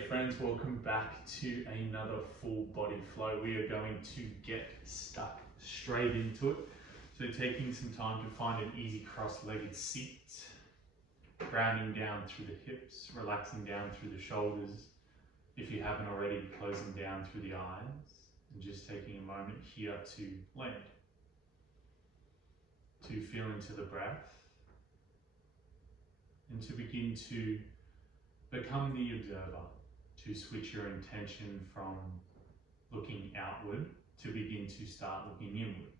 Hey friends, welcome back to another full body flow. We are going to get stuck straight into it. So taking some time to find an easy cross-legged seat, grounding down through the hips, relaxing down through the shoulders. If you haven't already, closing down through the eyes and just taking a moment here to land, to feel into the breath and to begin to become the observer, to switch your intention from looking outward to begin to start looking inward.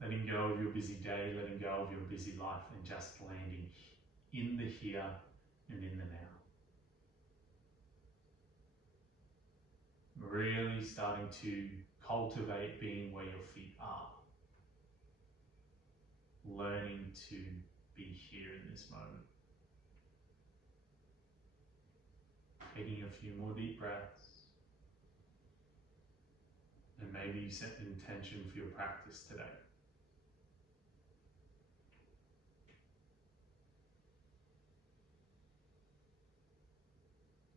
Letting go of your busy day, letting go of your busy life, and just landing in the here and in the now. Really starting to cultivate being where your feet are. Learning to be here in this moment. Taking a few more deep breaths. And maybe you set an intention for your practice today.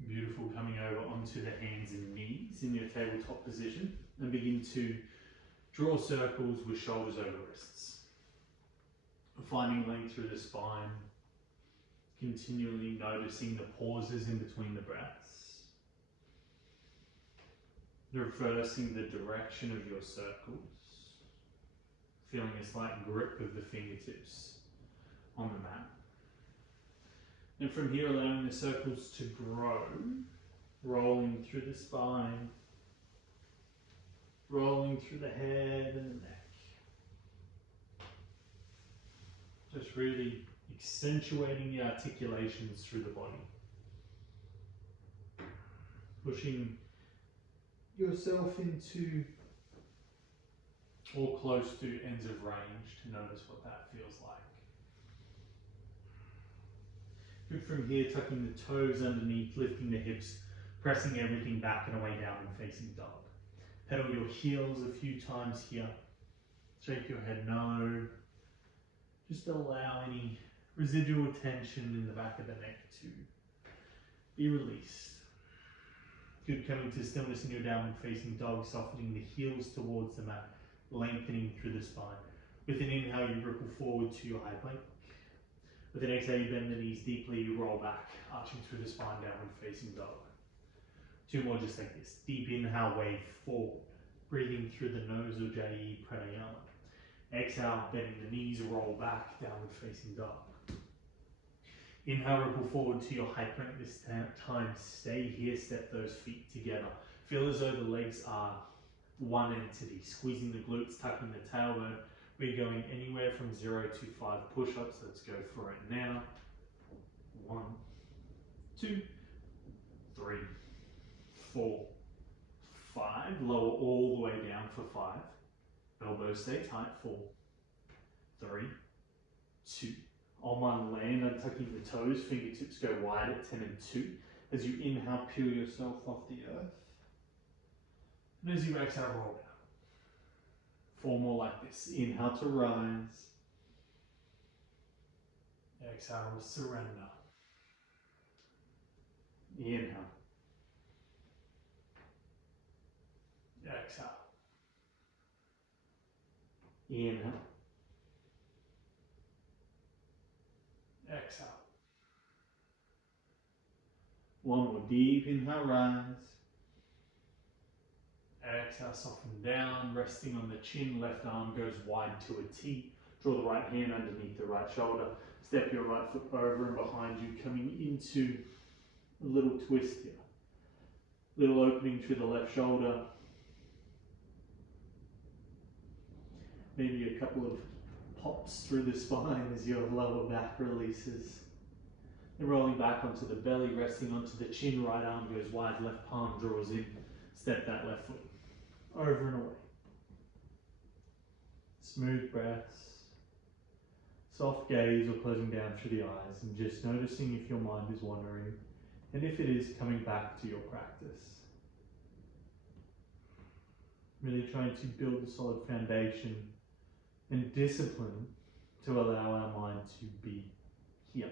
Beautiful, coming over onto the hands and knees in your tabletop position and begin to draw circles with shoulders over wrists. Finding length through the spine, continually noticing the pauses in between the breaths. Reversing the direction of your circles, feeling a slight grip of the fingertips on the mat. And from here, allowing the circles to grow, rolling through the spine, rolling through the head and the neck. Just really accentuating the articulations through the body. Pushing yourself into or close to ends of range to notice what that feels like. Good from here, tucking the toes underneath, lifting the hips, pressing everything back and away down and facing dog. Pedal your heels a few times here. Shake your head no. Just allow any residual tension in the back of the neck to be released. Good, coming to stillness in your downward facing dog, softening the heels towards the mat, lengthening through the spine. With an inhale, you ripple forward to your high plank. With an exhale, you bend the knees deeply, you roll back, arching through the spine, downward facing dog. Two more just like this. Deep inhale, wave forward, breathing through the nose, Ujjayi Pranayama. Exhale, bending the knees, roll back, downward facing dog. Inhale, ripple forward to your high plank. This time, stay here, step those feet together. Feel as though the legs are one entity, squeezing the glutes, tucking the tailbone. We're going anywhere from 0 to 5 push-ups. Let's go for it now. 1, 2, 3, 4, 5. Lower all the way down for 5. Elbows stay tight. 4, 3, 2. On one land, untucking the toes, fingertips go wide at 10 and 2. As you inhale, peel yourself off the earth. And as you exhale, roll down. 4 more like this. Inhale to rise. Exhale to surrender. Inhale. Exhale. Inhale. Exhale. One more deep inhale, rise. Exhale, soften down, resting on the chin, left arm goes wide to a T. Draw the right hand underneath the right shoulder. Step your right foot over and behind you, coming into a little twist here. Little opening through the left shoulder. Maybe a couple of pops through the spine as your lower back releases. And rolling back onto the belly, resting onto the chin, right arm goes wide, left palm draws in. Step that left foot over and away. Smooth breaths, soft gaze or closing down through the eyes, and just noticing if your mind is wandering, and if it is, coming back to your practice. Really trying to build a solid foundation and discipline to allow our mind to be here.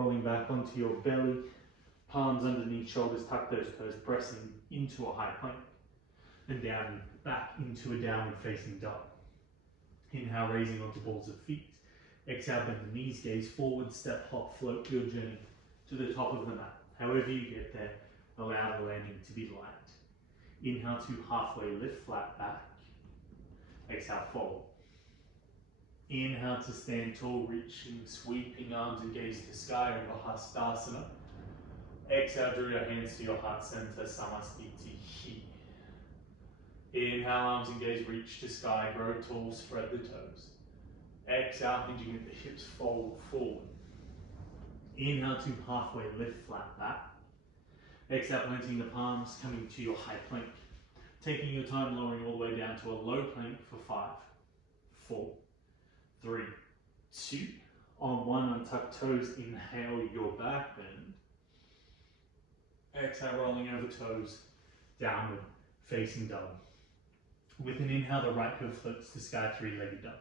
rolling back onto your belly, palms underneath shoulders, tuck those toes, pressing into a high plank, and down, back into a downward facing dog. Inhale, raising onto balls of feet. Exhale, bend the knees, gaze forward, step, hop, float your journey to the top of the mat. However you get there, allow the landing to be light. Inhale to halfway lift, flat back. Exhale, fold. Inhale to stand tall, reaching, sweeping arms and gaze to sky over Hastasana. Exhale, draw your hands to your heart center, Samastiti Hi. Inhale, arms and gaze, reach to sky, grow tall, spread the toes. Exhale, hinging at the hips, fold forward. Inhale to halfway lift, flat back. Exhale, planting the palms, coming to your high plank. Taking your time, lowering all the way down to a low plank for 5, 4, 3, 2. On 1, untuck toes, inhale your back bend. Exhale, rolling over toes, downward facing dog. With an inhale, the right heel floats to sky, 3-legged dog.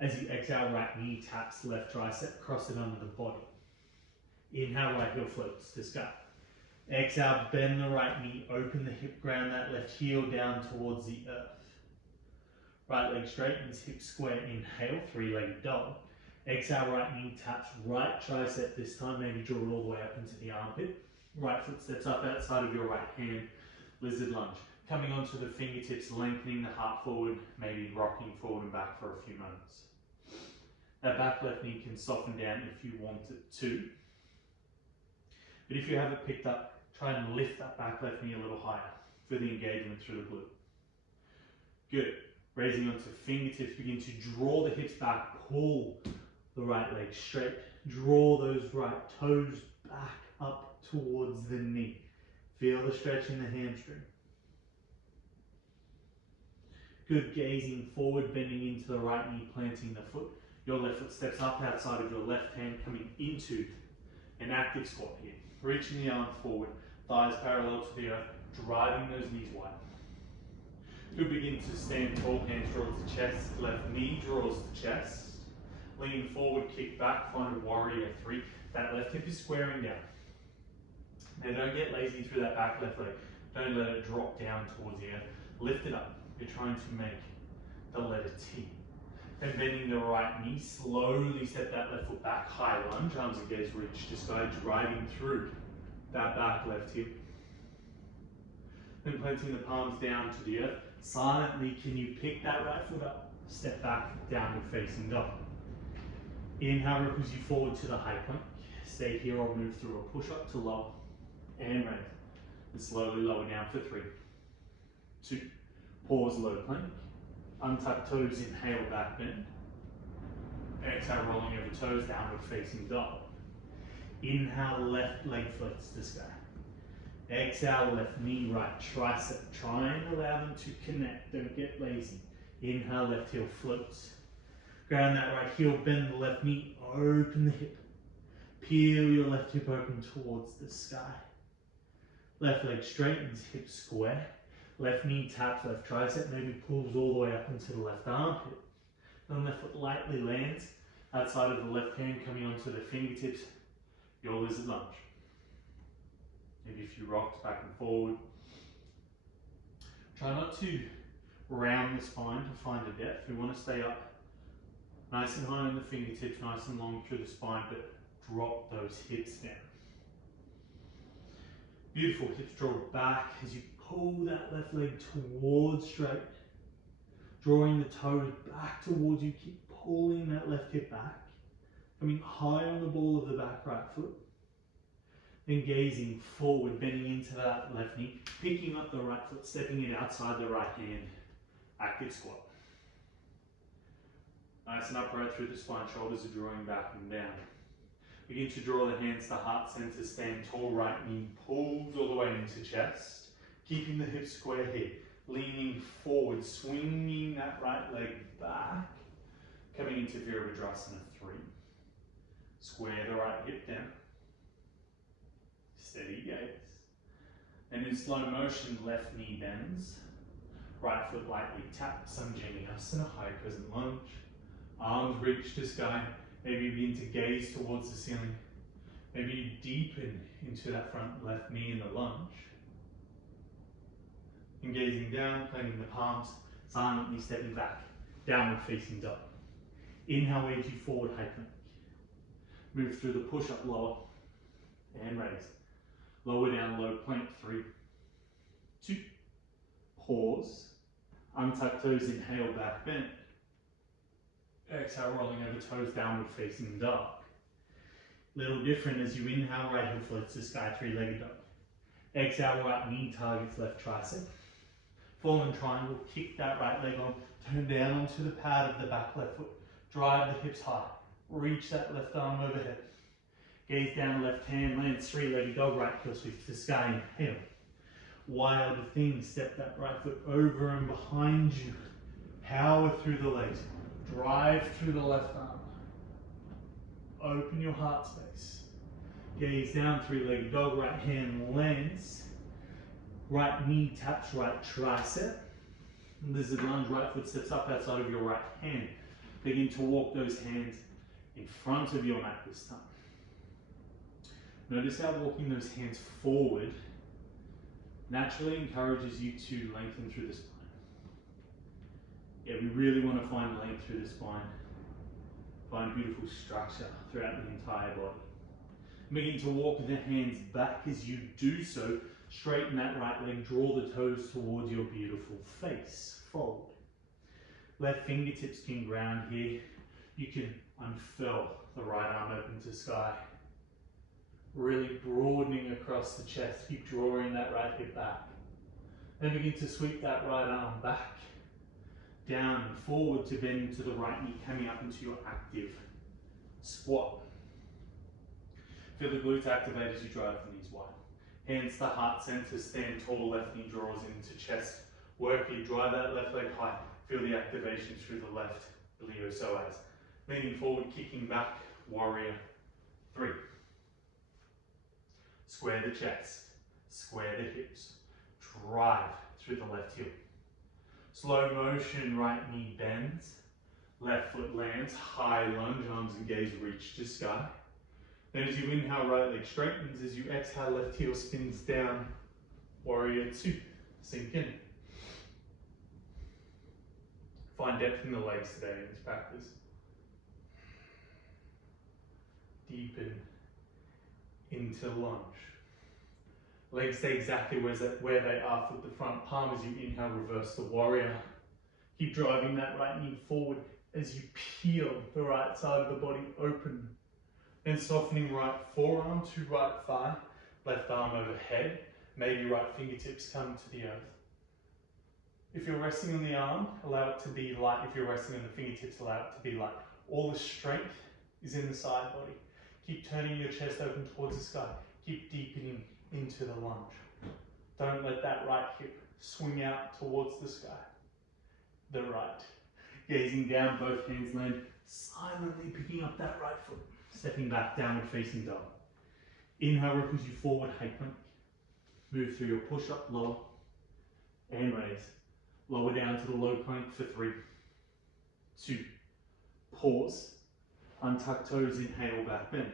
As you exhale, right knee taps left tricep, cross it under the body. Inhale, right heel floats to sky. Exhale, bend the right knee, open the hip, ground that left heel down towards the earth. Right leg straightens, hip square, inhale, 3-legged dog. Exhale, right knee taps right tricep this time, maybe draw it all the way up into the armpit. Right foot steps up outside of your right hand, lizard lunge. Coming onto the fingertips, lengthening the heart forward, maybe rocking forward and back for a few moments. That back left knee can soften down if you want it to. But if you have it picked up, try and lift that back left knee a little higher for the engagement through the glute. Good. Raising onto fingertips, begin to draw the hips back, pull the right leg straight. Draw those right toes back up towards the knee. Feel the stretch in the hamstring. Good, gazing forward, bending into the right knee, planting the foot. Your left foot steps up outside of your left hand, coming into an active squat here. Reaching the arms forward, thighs parallel to the earth, driving those knees wide. Good, begin to stand tall, hands draw to chest, left knee draws to chest. Lean forward, kick back, find a warrior 3. That left hip is squaring down. Now don't get lazy through that back left leg. Don't let it drop down towards the earth. Lift it up. You're trying to make the letter T. Then bending the right knee, slowly step that left foot back, high lunge, arms and gaze reach to sky, driving through that back left hip. Then planting the palms down to the earth. Silently, can you pick that right foot up? Step back, downward facing dog. Inhale, ripples you forward to the high plank. Stay here or move through a push-up to lower and raise. And slowly lower down for 3, 2. Pause, low plank. Untuck toes, inhale, back bend. Exhale, rolling over toes, downward facing dog. Inhale, left leg floats to sky. Exhale, left knee, right tricep. Try and allow them to connect, don't get lazy. Inhale, left heel floats. Ground that right heel, bend the left knee, open the hip. Peel your left hip open towards the sky. Left leg straightens, hip square. Left knee taps left tricep, maybe pulls all the way up into the left armpit. Then left foot lightly lands outside of the left hand, coming onto the fingertips, your lizard lunge. Maybe a few rocks back and forward. Try not to round the spine to find a depth. We want to stay up nice and high on the fingertips, nice and long through the spine, but drop those hips down. Beautiful, hips draw back as you pull that left leg towards straight. Drawing the toes back towards you, keep pulling that left hip back. Coming high on the ball of the back right foot. Then gazing forward, bending into that left knee, picking up the right foot, stepping it outside the right hand. Active squat. Nice and upright through the spine, shoulders are drawing back and down. Begin to draw the hands to heart center, stand tall, right knee pulls all the way into chest. Keeping the hips square here, leaning forward, swinging that right leg back. Coming into Virabhadrasana 3. Square the right hip down. Steady gaze. And in slow motion, left knee bends. Right foot lightly taps, Vinyasa, high crescent lunge. Arms reach to sky. Maybe begin to gaze towards the ceiling. Maybe you deepen into that front left knee in the lunge. And gazing down, planting the palms, silently stepping back, downward facing dog. Inhale, edge you forward, high plank. Move through the push-up, lower, and raise. Lower down, low plank, 3, 2, pause. Untuck toes, inhale, back bend. Exhale, rolling over toes, downward facing dog. Little different as you inhale, right heel floats to sky, 3-legged dog. Exhale, right knee targets left tricep. Fallen triangle, kick that right leg on, turn down onto the pad of the back left foot. Drive the hips high, reach that left arm overhead. Gaze down, left hand lands, 3-legged dog, right heel sweeps to sky, inhale. Wild thing, step that right foot over and behind you. Power through the legs, drive through the left arm. Open your heart space. Gaze down, 3-legged dog, right hand lands. Right knee taps right tricep. Lizard lunge, right foot steps up outside of your right hand. Begin to walk those hands in front of your mat this time. Notice how walking those hands forward naturally encourages you to lengthen through the spine. Yeah, we really want to find length through the spine. Find beautiful structure throughout the entire body. Begin to walk the hands back as you do so. Straighten that right leg, draw the toes towards your beautiful face. Fold. Left fingertips can ground here. You can unfurl the right arm open to sky. Really broadening across the chest. Keep drawing that right hip back. Then begin to sweep that right arm back, down and forward to bend into the right knee, coming up into your active squat. Feel the glutes activate as you drive the knees wide. Hands to heart center, stand tall, left knee draws into chest. Work here, drive that left leg high. Feel the activation through the left iliopsoas. Leaning forward, kicking back, warrior 3. Square the chest, square the hips. Drive through the left heel. Slow motion, right knee bends. Left foot lands, high lunge, arms and gaze reach to sky. Then as you inhale, right leg straightens. As you exhale, left heel spins down. Warrior 2. Sink in. Find depth in the legs today in this practice. Deepen into lunge. Legs stay exactly where they are. Foot the front palm as you inhale, reverse the warrior. Keep driving that right knee forward as you peel the right side of the body open. Then softening right forearm to right thigh, left arm overhead. Maybe right fingertips come to the earth. If you're resting on the arm, allow it to be light. If you're resting on the fingertips, allow it to be light. All the strength is in the side body. Keep turning your chest open towards the sky. Keep deepening into the lunge. Don't let that right hip swing out towards the sky. The right. Gazing down, both hands land, silently picking up that right foot. Stepping back, downward facing dog. Inhale ripples you forward, high plank. Move through your push-up, lower, and raise. Lower down to the low plank for 3, 2, pause. Untuck toes, inhale, back bend.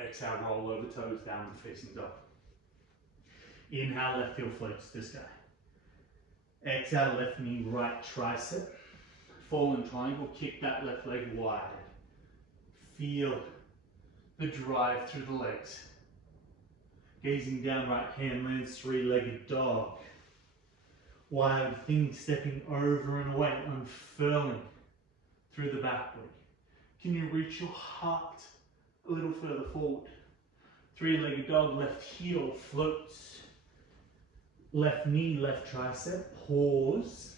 Exhale, roll over toes, downward facing dog. Inhale, left heel floats to sky. Exhale, left knee, right tricep. Fallen triangle, kick that left leg wide. Feel the drive through the legs. Gazing down, right hand lands, 3-legged dog. Wild thing, stepping over and away, unfurling through the back body. Can you reach your heart a little further forward? 3-legged dog, left heel floats. Left knee, left tricep, pause.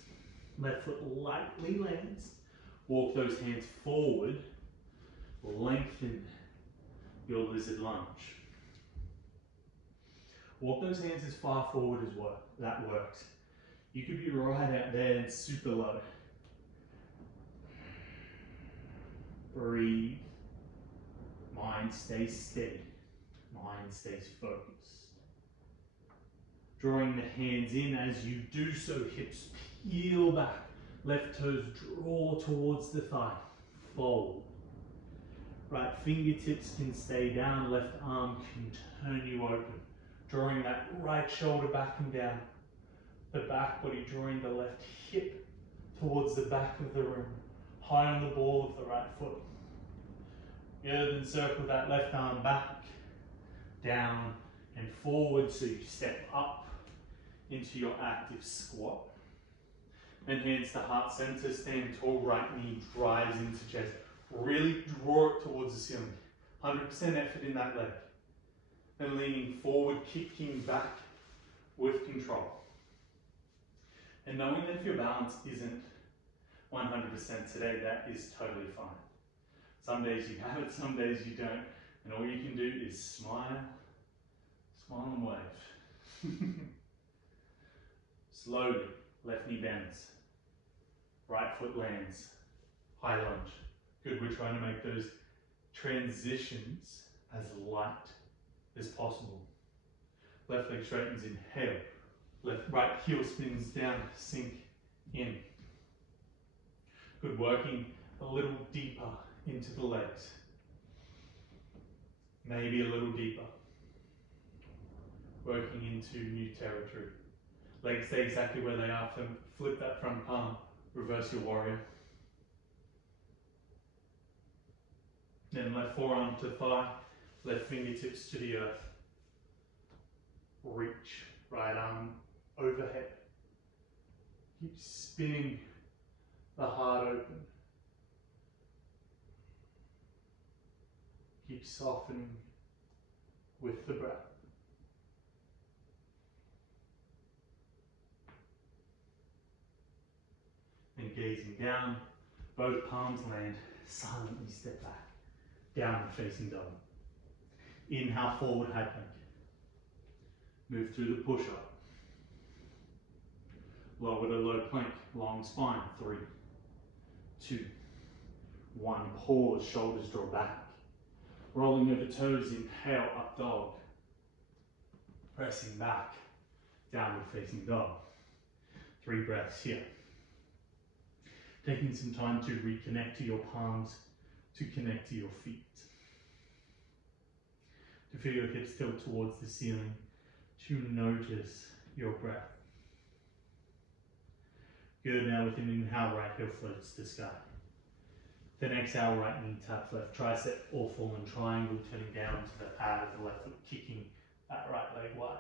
Left foot lightly lands. Walk those hands forward. Lengthen your lizard lunge. Walk those hands as far forward as that works. You could be right out there and super low. Breathe. Mind stays steady. Mind stays focused. Drawing the hands in as you do so, hips peel back. Left toes draw towards the thigh. Fold. Right fingertips can stay down, left arm can turn you open. Drawing that right shoulder back and down. The back body drawing the left hip towards the back of the room. High on the ball of the right foot. Good, then circle that left arm back, down and forward, so you step up into your active squat. And hands to heart center, stand tall, right knee drives into chest. Really draw it towards the ceiling. 100% effort in that leg. And leaning forward, kicking back with control. And knowing that if your balance isn't 100% today, that is totally fine. Some days you have it, some days you don't. And all you can do is smile, smile and wave. Slowly, left knee bends. Right foot lands. High lunge. Good, we're trying to make those transitions as light as possible. Left leg straightens, inhale. Right heel spins down, sink in. Good, working a little deeper into the legs. Maybe a little deeper. Working into new territory. Legs stay exactly where they are. Flip that front palm, reverse your warrior. Then left forearm to thigh, left fingertips to the earth. Reach, right arm overhead. Keep spinning the heart open. Keep softening with the breath. And gazing down, both palms land, silently step back. Downward facing dog. Inhale, forward high plank. Move through the push-up. Lower to low plank, long spine. 3, 2, 1. Pause, shoulders draw back. Rolling over toes, inhale, up dog. Pressing back, downward facing dog. 3 breaths here. Taking some time to reconnect to your palms, to connect to your feet. To feel your hips tilt towards the ceiling, to notice your breath. Good, now with an inhale, right heel floats to sky. Then exhale, right knee taps left tricep or fallen triangle, turning down to the pad of the left foot, kicking that right leg wide.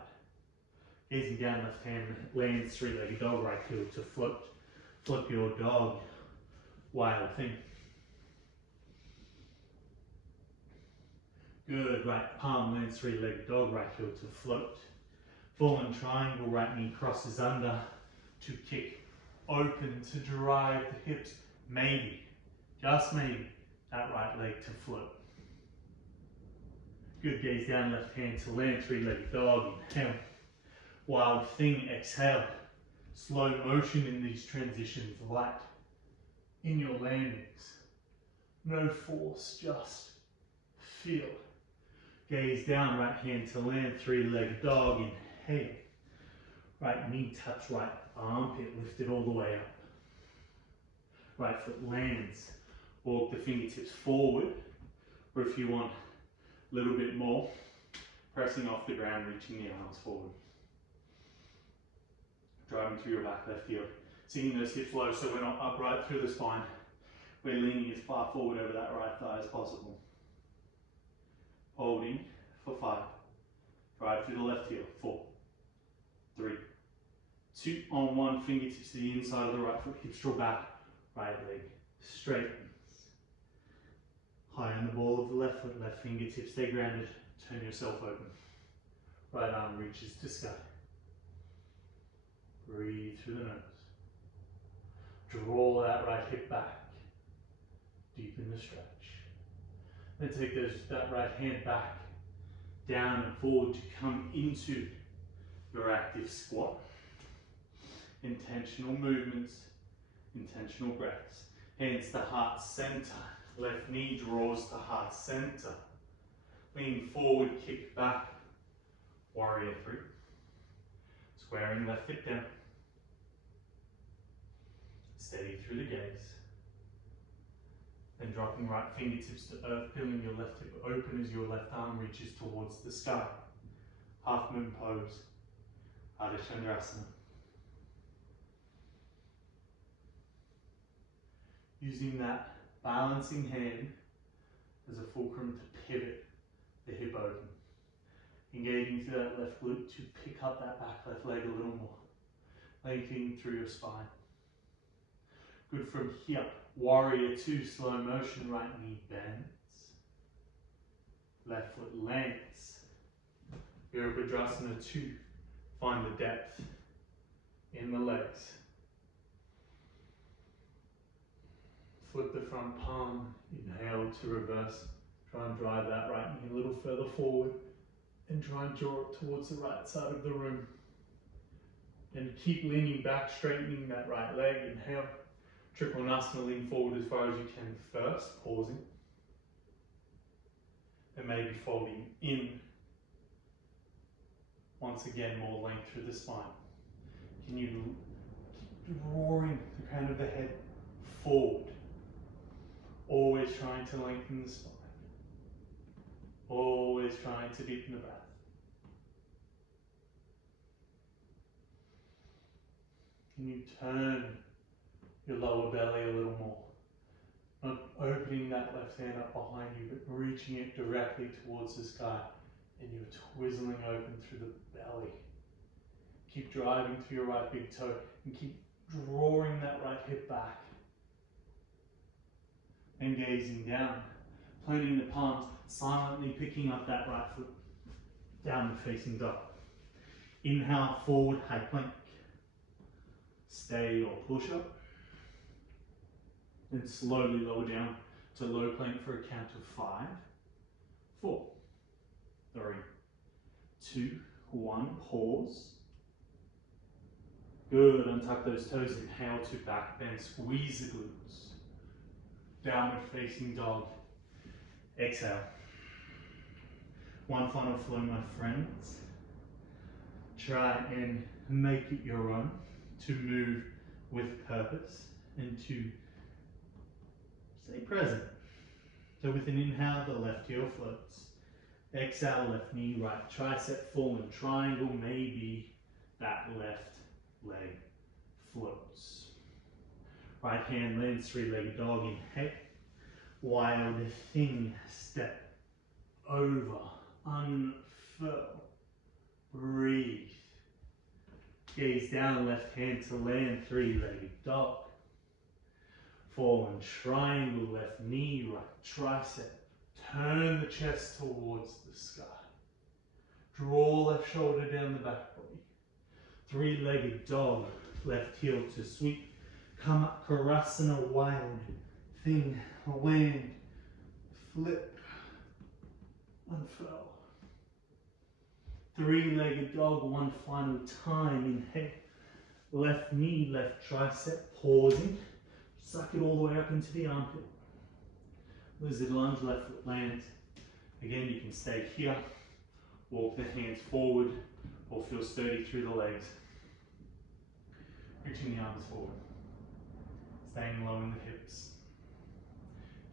Gazing down, left hand lands, 3-legged dog, right heel to float. Flip your dog, wild thing. Good, right palm lands, 3-legged dog, right heel to float. Fallen triangle, right knee crosses under to kick open to drive the hips. Maybe, just maybe, that right leg to float. Good, gaze down, left hand to land, 3-legged dog, inhale. Wild thing, exhale. Slow motion in these transitions, light in your landings. No force, just feel. Gaze down, right hand to land, 3-legged dog, inhale. Right knee taps right armpit, lift it all the way up. Right foot lands, walk the fingertips forward, or if you want a little bit more, pressing off the ground, reaching the arms forward. Driving through your back left heel. Sinking those hips low so we're not upright through the spine. We're leaning as far forward over that right thigh as possible. Holding for 5. Drive through the left heel. 4, 3, 2, on 1. Fingertips to the inside of the right foot. Hips draw back. Right leg straightens. High on the ball of the left foot. Left fingertips stay grounded. Turn yourself open. Right arm reaches to sky. Breathe through the nose. Draw that right hip back. Deepen the stretch. Then take that right hand back, down and forward to come into your active squat. Intentional movements, intentional breaths. Hands to heart center. Left knee draws to heart center. Lean forward, kick back. Warrior 3. Squaring left hip down. Steady through the gaze. Then dropping right fingertips to earth, peeling your left hip open as your left arm reaches towards the sky. Half moon pose, Ardha Chandrasana. Using that balancing hand as a fulcrum to pivot the hip open. Engaging through that left glute to pick up that back left leg a little more. Lengthening through your spine. Good from here. Warrior 2, slow motion, right knee bends. Left foot lands. Virabhadrasana 2, find the depth in the legs. Flip the front palm, inhale to reverse. Try and drive that right knee a little further forward and try and draw it towards the right side of the room. And keep leaning back, straightening that right leg. Inhale. Trikonasana, lean forward as far as you can first, pausing. And maybe folding in. Once again, more length through the spine. Can you keep drawing the crown of the head forward? Always trying to lengthen the spine. Always trying to deepen the breath. Can you turn your lower belly a little more? Not opening that left hand up behind you, but reaching it directly towards the sky. And you're twizzling open through the belly. Keep driving through your right big toe and keep drawing that right hip back. And gazing down, planting the palms, silently picking up that right foot, downward facing dog. Inhale, forward, high plank. Stay or push up. Then slowly lower down to low plank for a count of 5, 4, 3, 2, 1, pause. Good, untuck those toes, inhale to back bend, squeeze the glutes. Downward facing dog. Exhale. One final flow, my friends. Try and make it your own to move with purpose and to stay present. So with an inhale, the left heel floats. Exhale, left knee, right tricep fallen triangle, maybe that left leg floats. Right hand lands, three-legged dog, inhale. Wild thing, step over, unfurl, breathe. Gaze down, left hand to land, three-legged dog. Fallen triangle, left knee, right tricep. Turn the chest towards the sky. Draw left shoulder down the back body. Three-legged dog, left heel to sweep. Come up, Karasana, wild thing, land, flip, unfurl. Three-legged dog, one final time, inhale. Left knee, left tricep, pausing. Suck it all the way up into the armpit. Lizard lunge, left foot lands. Again, you can stay here, walk the hands forward, or feel sturdy through the legs. Reaching the arms forward. Staying low in the hips.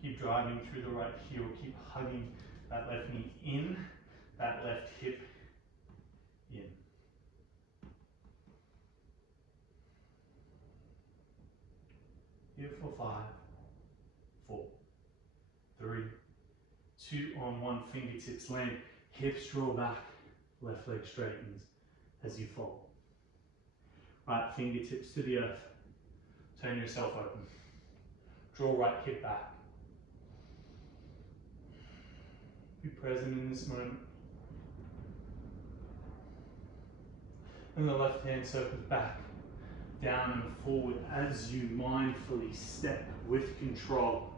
Keep driving through the right heel. Keep hugging that left knee in, that left hip in. Here for 5, 4, 3, 2, on one, fingertips land, hips draw back, left leg straightens as you fall. Right fingertips to the earth. Turn yourself open. Draw right hip back. Be present in this moment. And the left hand circles back, down and forward as you mindfully step with control.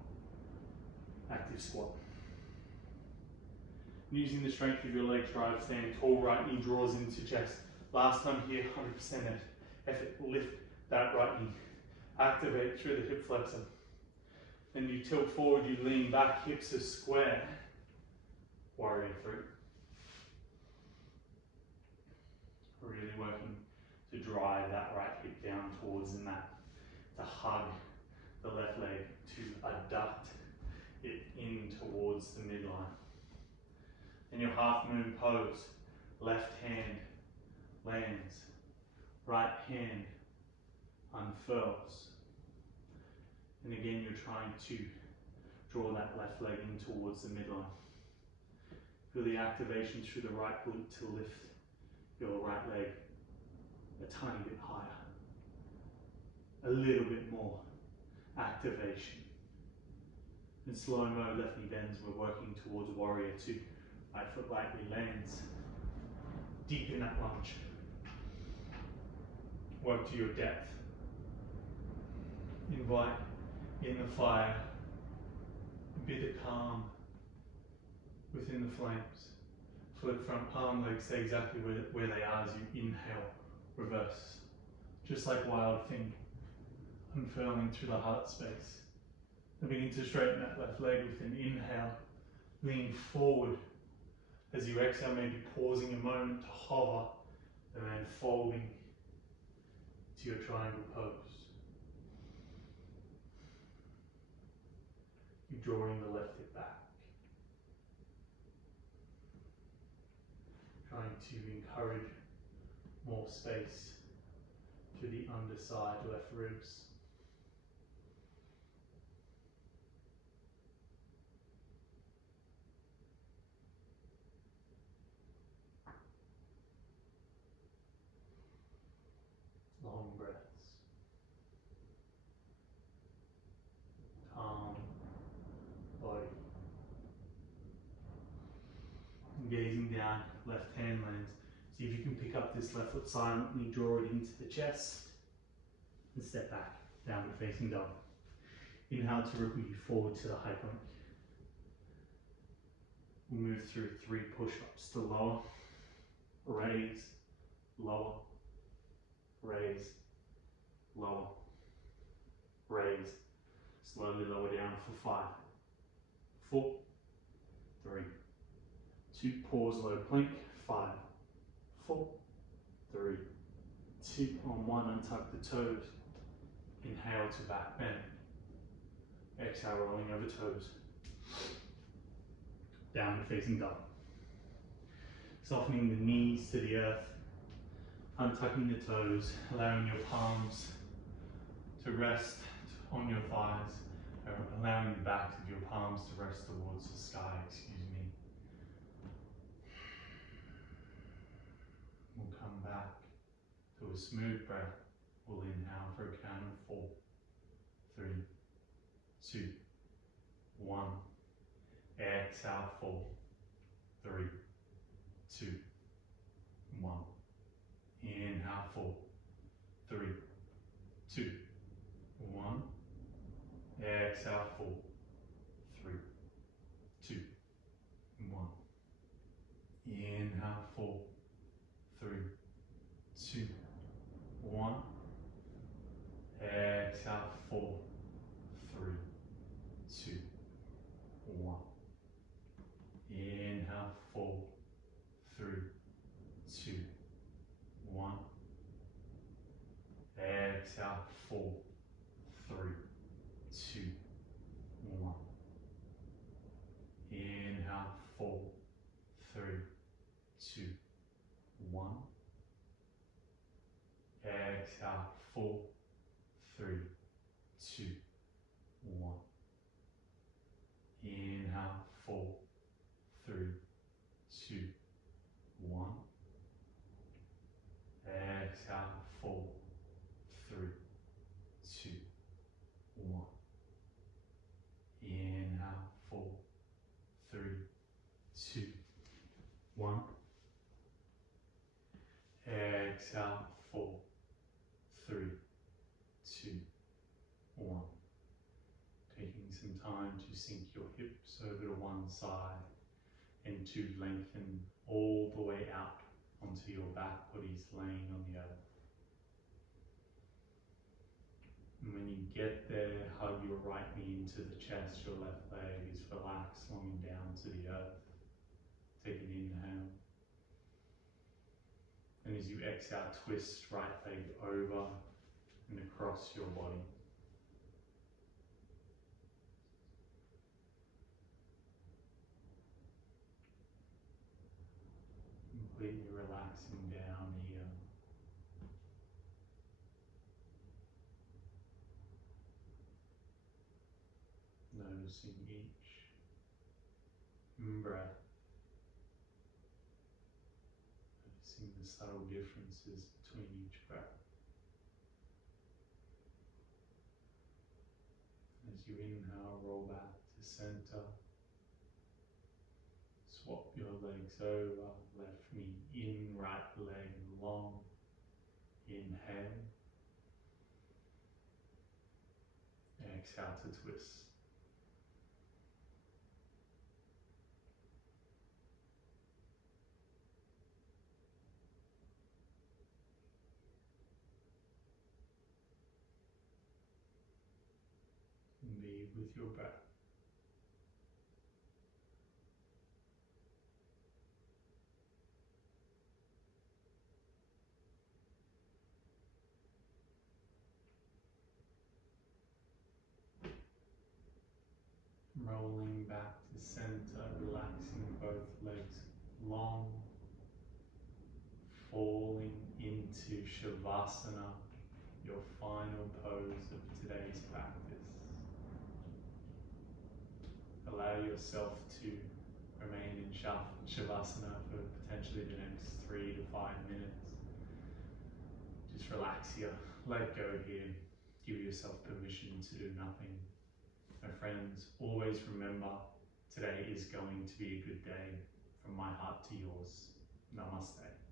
Active squat. Using the strength of your legs, drive, stand tall, right knee draws into chest. Last time here, 100% effort, lift that right knee. Activate through the hip flexor. Then you tilt forward, you lean back, hips are square. Warrior 3. Really working to drive that right hip down towards the mat. To hug the left leg, to adduct it in towards the midline. In your half moon pose, left hand lands, right hand unfurls. And again, you're trying to draw that left leg in towards the midline. Feel the activation through the right glute to lift your right leg a tiny bit higher. A little bit more activation. In slow-mo left knee bends, we're working towards warrior two. Right foot lightly lands. Deep in that lunge. Work to your depth. Invite in the fire. A bit of calm within the flames. Flip front palm legs, stay exactly where they are as you inhale, reverse. Just like wild thing, unfurling through the heart space. And begin to straighten that left leg with an inhale. Lean forward. As you exhale, maybe pausing a moment to hover, and then folding to your triangle pose. Keep drawing the left hip back. Trying to encourage more space to the underside left ribs. Long breaths. Calm body. And gazing down, left hand lands. See if you can pick up this left foot silently, draw it into the chest, and step back, downward facing dog. Inhale to ripple you forward to the high plank. We'll move through 3 push-ups to lower, raise, lower, raise, lower, raise. Slowly lower down for 5, 4, 3, 2, pause, low plank, 5, 4, 3, 2, on 1, untuck the toes. Inhale to back bend. Exhale, rolling over toes. Downward facing dog. Softening the knees to the earth. Untucking the toes, allowing your palms to rest on your thighs, or allowing the backs of your palms to rest towards the sky, excuse me. We'll come back to a smooth breath. We'll inhale for a count of 4, 3, 2, 1. Exhale, 4, 3, 2, 1. Inhale, 4, 3, 2, 1. Exhale, 4, 3, 2, 1. Inhale, 4, 3, 2, 1. Exhale, 4, 3, 2, 1. Inhale, 4, 3, 2, 1. Exhale, 4, 3, 2, 1. Inhale, 4, 3, 2, 1. Exhale, 4, 3, 2, 1. Inhale, 4, 3, 2, 1. Exhale, 4, 3, 2, 1. Inhale, 4, 3, 2, 1. Exhale, 4, 3, 2, 1. Taking some time to sink your hips over to one side and to lengthen all the way out onto your back bodies laying on the earth. And when you get there, hug your right knee into the chest, your left leg is relaxed, longing down to the earth. Take an inhale. And as you exhale, twist right leg over and across your body. completely relaxing down here. Noticing each breath, noticing the subtle differences between each breath. As you inhale, roll back to center. Swap your legs over, left knee in, right leg long. Inhale. Exhale to twist. And be with your breath. Rolling back to center, relaxing both legs long, falling into Shavasana, your final pose of today's practice. Allow yourself to remain in Shavasana for potentially the next 3 to 5 minutes. Just relax here, let go here, give yourself permission to do nothing. My friends, always remember, today is going to be a good day. From my heart to yours. Namaste.